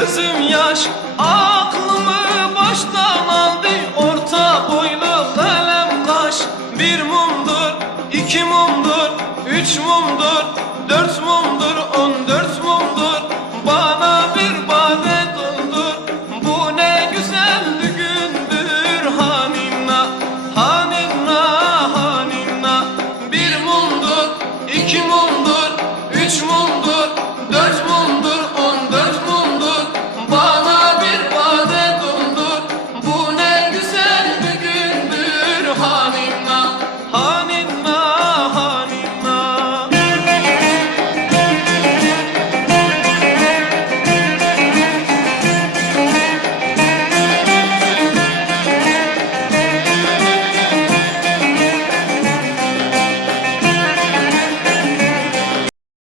gözüm yaş Aklımı baştan aldı. Orta boylu kalem kaş Bir mumdur, iki mumdur, üç mumdur, dört mumdur